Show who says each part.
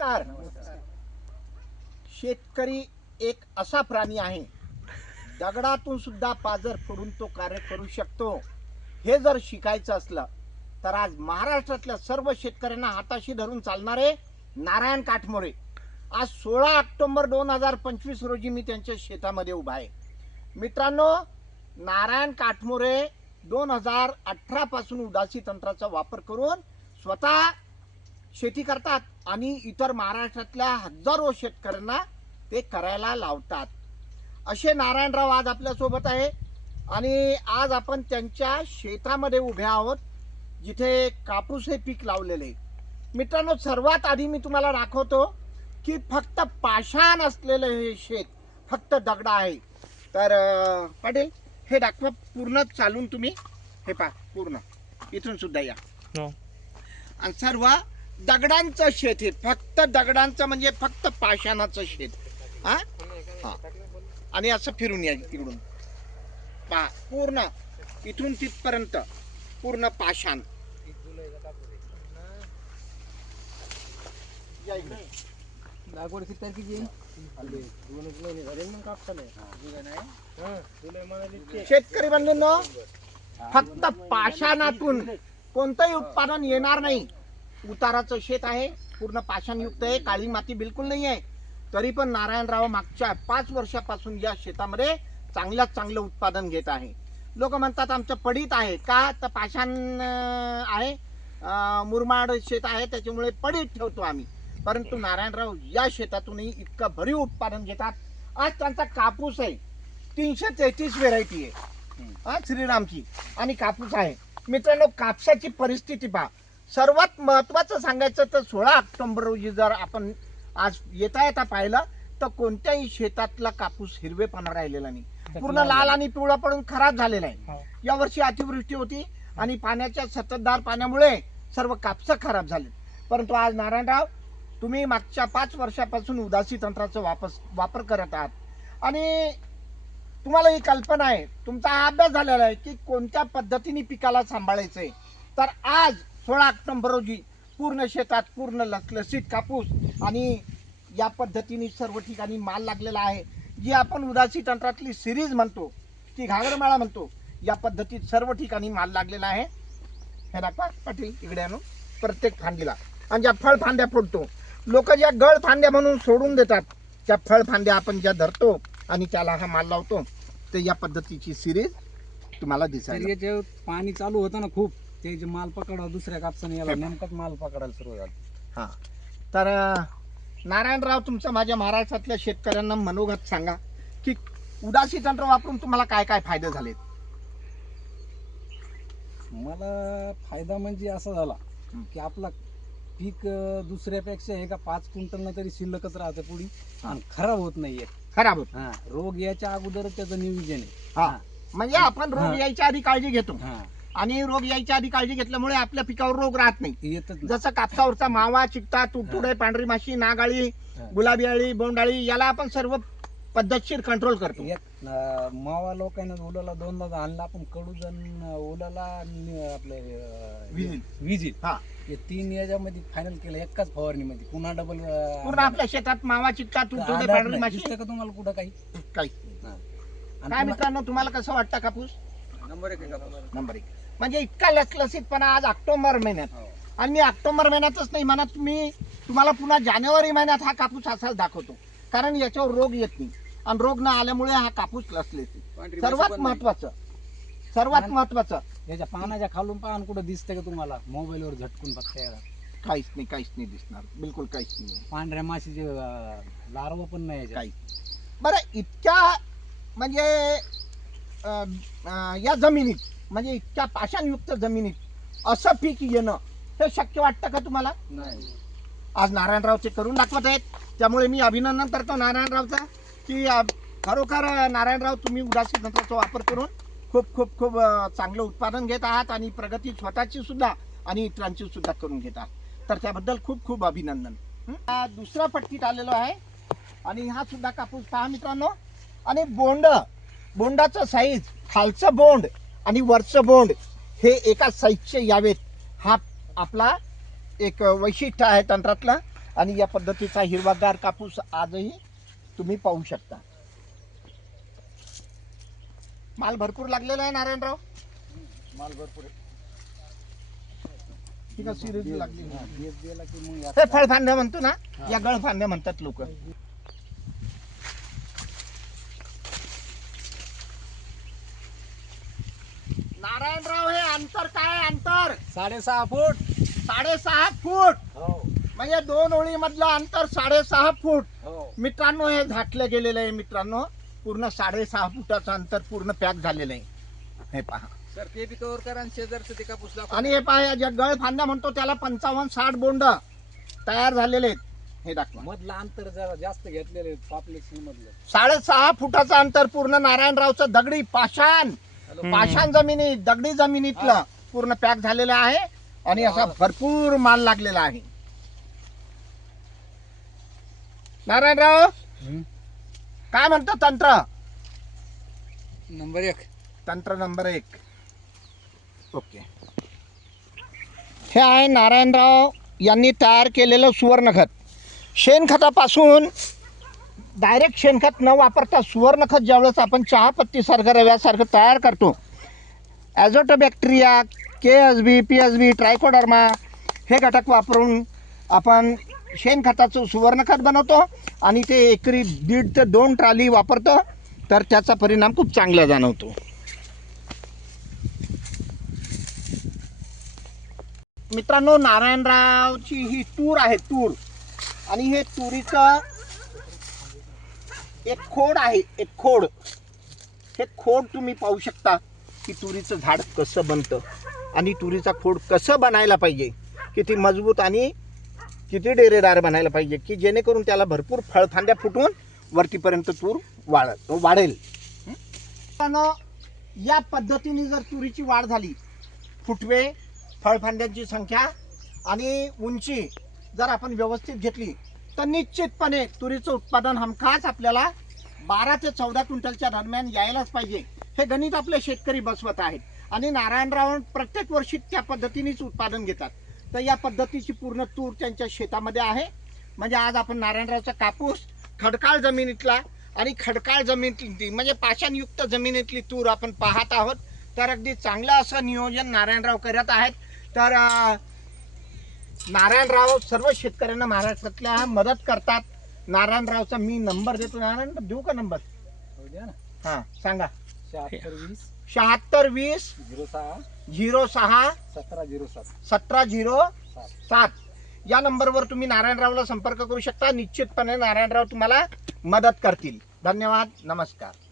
Speaker 1: नमस्कार शेतकरी एक असा प्राणी आहे दगडातून सुद्धा पाजर फोडून तो कार्य करू शकतो. हे जर शिकायचं असलं तर आज महाराष्ट्रातल्या सर्व शेतकऱ्यांना हाताशी धरून चालणारे नारायण काठमोरे. आज सोळा ऑक्टोबर दोन हजार पंचवीस रोजी मी त्यांच्या शेतामध्ये उभा आहे. मित्रांनो नारायण काठमोरे दोन हजार अठरा पासून उदासी तंत्राचा वापर करून स्वतः शेती करतात आणि इतर महाराष्ट्रातल्या हजारो शेतकऱ्यांना ते करायला लावतात. असे नारायणराव आज आपल्यासोबत आहे आणि आज आपण त्यांच्या शेतामध्ये उभे आहोत जिथे कापूस हे पीक लावलेले. मित्रांनो सर्वात आधी मी तुम्हाला दाखवतो की फक्त पाषाण असलेलं हे शेत फक्त दगड आहे. तर पाटील हे दाखवा पूर्ण चालून तुम्ही. हे पहा पूर्ण. इथून सुद्धा या.
Speaker 2: हो.
Speaker 1: आणि सर्व दगडांचं शेत आहे फक्त दगडांचं म्हणजे फक्त पाषाणाचं शेत हा हा. आणि असं फिरून या तिकडून पहा पूर्ण इथून तिथपर्यंत पूर्ण पाषाण.
Speaker 3: लागवड किती तारखेची?
Speaker 1: शेतकरी बंधूंनो फक्त पाषाणातून कोणतंही उत्पादन येणार नाही उताराचं शेत आहे. पूर्ण पाषाणयुक्त आहे. काळी माती बिलकुल नाही आहे. तरी पण नारायणराव मागच्या पाच वर्षापासून या शेतामध्ये चांगल्यात चांगलं उत्पादन घेत आहे. लोक म्हणतात आमचं पडीत आहे. का? तर पाषाण आहे. मुरमाड शेत आहे. त्याच्यामुळे पडीत ठेवतो आम्ही. परंतु नारायणराव या शेतातूनही इतकं भरीव उत्पादन घेतात. आज त्यांचा कापूस आहे. तीनशे तेहतीस व्हेरायटी आहे. हा श्रीरामची. आणि कापूस आहे. मित्रांनो कापसाची परिस्थिती पहा. सर्वात महत्वाचं सांगायचं तर सोळा ऑक्टोबर रोजी जर आपण आज येता येता पाहिलं तर कोणत्याही शेतातला कापूस हिरवेपणा राहिलेला नाही. पूर्ण लाल आणि पिवळा पडून खराब झालेला आहे.
Speaker 2: हो.
Speaker 1: यावर्षी अतिवृष्टी होती आणि पाण्याच्या सततधार पाण्यामुळे सर्व कापसं खराब झाले परंतु आज नारायणराव तुम्ही मागच्या पाच वर्षापासून उदासी तंत्राचा वापस वापर करत आहात. आणि तुम्हाला ही कल्पना आहे तुमचा हा अभ्यास झालेला आहे की कोणत्या पद्धतीने पिकाला सांभाळायचं आहे तर आज सोळा ऑक्टोंबर रोजी पूर्ण शेतात पूर्ण लसलसीत कापूस आणि या पद्धतीने सर्व ठिकाणी माल लागलेला आहे. जी आपण उदासी तंत्रातली सिरीज म्हणतो ती घागरमाळा म्हणतो या पद्धतीत सर्व ठिकाणी माल लागलेला आहे. हे दाखवा पाटील इकडे आणून प्रत्येक फांदीला. आणि ज्या फळ फांद्या फोडतो लोक ज्या गळ फांद्या म्हणून सोडून देतात त्या फळ फांद्या आपण ज्या धरतो आणि त्याला हा माल लावतो तर या पद्धतीची सिरीज तुम्हाला दिसायला
Speaker 3: पाणी चालू होतं ना खूप. ते जे माल पकडा दुसऱ्या कापसाने याला नेमकाच माल पकडायला सुरू झाला.
Speaker 1: हा. तर अं, नारायणराव तुमचं माझ्या महाराष्ट्रातल्या शेतकऱ्यांना मनोगत सांगा की उदासी तंत्र वापरून तुम्हाला काय काय फायदे झालेत?
Speaker 3: मला फायदा म्हणजे असा झाला
Speaker 1: हं.
Speaker 3: की आपला पीक अं, दुसऱ्यापेक्षा हे का पाच क्विंटल तरी शिल्लकच राहतं पुढी.
Speaker 1: हा.
Speaker 3: आणि खराब होत नाहीये.
Speaker 1: खराब होत.
Speaker 3: हा. रोग याच्या अगोदर त्याचं नियोजन आहे.
Speaker 1: हा. म्हणजे आपण रोग
Speaker 3: हा.
Speaker 1: यायच्या आधी काळजी घेतो.
Speaker 3: हा.
Speaker 1: आणि रोग यायच्या आधी काळजी घेतल्यामुळे आपल्या पिकावर रोग राहत नाही
Speaker 3: ते येतच नाही.
Speaker 1: जसं कापसावरचा मावा चिकटा तुडतुडे पांढरी माशी नागाळी. गुलाबी अळी बोंडाळी याला आपण सर्व पद्धतशीर कंट्रोल करतो
Speaker 3: एक अं, मावा लोकांना ओलाला दोनदा आणला आपण कडूजण ओलाला आणि आपले अं,
Speaker 1: विजील.
Speaker 3: विजील
Speaker 1: हा.
Speaker 3: हे तीन याच्यामध्ये फायनल केलं एकाच फवारणीमध्ये पुन्हा डबल
Speaker 1: पूर्ण आपल्या शेतात मावा चिकटा तुडतुडे पांढरी माशी
Speaker 3: दिसतं का तुम्हाला कुठं काही
Speaker 1: काही
Speaker 3: हा. आणि
Speaker 1: काय
Speaker 3: पुन्हा-
Speaker 1: मित्रांनो तुम्हाला कसं वाटतं कापूस
Speaker 3: नंबर एक.
Speaker 1: नंबर एक म्हणजे इतका लसलसीतपणा आज ऑक्टोबर महिन्यात.
Speaker 3: हो.
Speaker 1: आणि मी ऑक्टोबर महिन्यातच नाही म्हणत मी तुम्हाला पुन्हा जानेवारी महिन्यात हा कापूस असाच दाखवतो. कारण याच्यावर रोग येत नाही. आणि रोग न आल्यामुळे हा कापूस लसलेते सर्वात. महत्वाचं सर्वात महत्वाचं.
Speaker 3: याच्या पानाच्या खालून पान कुठं दिसतंय का तुम्हाला? मोबाईलवर झटकून याला
Speaker 1: काहीच नाही काहीच नाही दिसणार. बिलकुल काहीच नाही.
Speaker 3: पांढऱ्या माशीचे लार्व पण नाही.
Speaker 1: काही बरं इतक्या म्हणजे या जमिनीत म्हणजे इतक्या पाषाणयुक्त जमिनीत असं पीक येणं हे शक्य वाटतं का तुम्हाला?
Speaker 3: नाही.
Speaker 1: आज नारायणराव ते करून दाखवत आहेत. त्यामुळे मी अभिनंदन करतो नारायणरावचा की खरोखर नारायणराव तुम्ही उदासी तंत्राचा वापर करून खूप खूप खूप चांगलं उत्पादन घेत आहात आणि प्रगती स्वतःची सुद्धा आणि इतरांची सुद्धा करून घेत आहात. तर त्याबद्दल खूप खूप अभिनंदन. हं? दुसऱ्या पट्टीत आलेलो आहे आणि हा सुद्धा कापूस पहा मित्रांनो. आणि बोंड बोंडाचं साईज खालचं बोंड आणि वरचं बोंड हे एका साईजचे यावेत. हा आपला एक वैशिष्ट्य आहे तंत्रातलं आणि या पद्धतीचा हिरवागार कापूस आजही तुम्ही पाहू शकता. माल भरपूर लागलेला आहे नारायणराव.
Speaker 3: माल भरपूर.
Speaker 1: ही लागली?
Speaker 3: हा,
Speaker 1: हे फळफांद्या म्हणतो ना या गळफांद्या म्हणतात लोक. नारायणराव हे अंतर काय आहे? अंतर?
Speaker 3: साडेसहा फूट.
Speaker 1: साडेसहा फूट?
Speaker 3: हो.
Speaker 1: म्हणजे दोन ओळी मधलं अंतर साडेसहा फूट.
Speaker 3: हो.
Speaker 1: मित्रांनो हे झाटलं गेलेलं आहे मित्रांनो. पूर्ण साडेसहा फुटाचं अंतर पूर्ण पॅक झालेलं आहे. हे पहा.
Speaker 3: सर ते बी कव्हर करा आणि शेजारचं ते कापूस दाखवा.
Speaker 1: आणि हे पहा या ज्या गळ फांद्या म्हणतो त्याला पंचावन्न साठ बोंड तयार झालेले आहेत. हे दाखवा.
Speaker 3: मधलं अंतर जरा जास्त घेतलेले पॉप्युलेशन मधलं.
Speaker 1: साडेसहा फुटाचं अंतर पूर्ण नारायणरावचं दगडी पाषाण. पाषाण जमिनी दगडी जमिनीतलं पूर्ण पॅक झालेलं आहे आणि असा भरपूर माल लागलेला आहे. नारायणराव. काय म्हणतो तंत्र?
Speaker 3: नंबर एक.
Speaker 1: तंत्र नंबर एक. ओके. हे आहे नारायणराव यांनी तयार केलेलं सुवर्णखत. शेणखतापासून डायरेक्ट शेणखत न वापरता सुवर्णखत ज्यावेळेस आपण चहापत्तीसारखं रव्यासारखं तयार करतो azotobacteria K S B P S B trichoderma हे घटक वापरून आपण शेणखताचं सुवर्णखत बनवतो आणि ते एकरी दीड ते दोन ट्राली वापरतो तर त्याचा परिणाम खूप चांगला जाणवतो. मित्रांनो नारायणरावची ही तूर आहे तूर. आणि हे तुरीचं एक खोड आहे एक खोड. हे खोड तुम्ही पाहू शकता की तुरीचं झाड कसं बनतं. आणि तुरीचा खोड कसं बनायला पाहिजे किती मजबूत आणि किती डेरेदार बनायला पाहिजे की जेणेकरून त्याला भरपूर फळफांद्या फुटून वरतीपर्यंत तूर वाढ वाढेल. पण या पद्धतीने जर तुरीची वाढ झाली फुटवे फळफांद्यांची संख्या आणि उंची जर आपण व्यवस्थित घेतली तर निश्चितपणे तुरीचं उत्पादन हमखास आपल्याला बारा ते चौदा क्विंटलच्या दरम्यान यायलाच पाहिजे. हे गणित आपले शेतकरी बसवत आहेत. आणि नारायणराव प्रत्येक वर्षी त्या पद्धतीनेच उत्पादन घेतात. तर या पद्धतीची पूर्ण तूर त्यांच्या शेतामध्ये आहे. म्हणजे आज आपण नारायणरावचा कापूस खडकाळ जमिनीतला आणि खडकाळ जमिनीतली म्हणजे पाषाणयुक्त जमिनीतली तूर आपण पाहत आहोत. तर अगदी चांगलं असं नियोजन नारायणराव करत आहेत. तर नारायणराव सर्व शेतकऱ्यांना महाराष्ट्रातल्या मदत करतात. नारायणरावचा मी नंबर देतो. नारायण देऊ का नंबर?
Speaker 3: हो
Speaker 1: हां सांगा.
Speaker 3: शहात्तर वीस.
Speaker 1: शहात्तर वीस.
Speaker 3: झिरो सहा.
Speaker 1: झिरो सहा.
Speaker 3: सतरा झिरो सात.
Speaker 1: सतरा झिरो सात. या नंबरवर तुम्ही नारायणरावला संपर्क करू शकता. निश्चितपणे नारायणराव तुम्हाला मदत करतील. धन्यवाद. नमस्कार.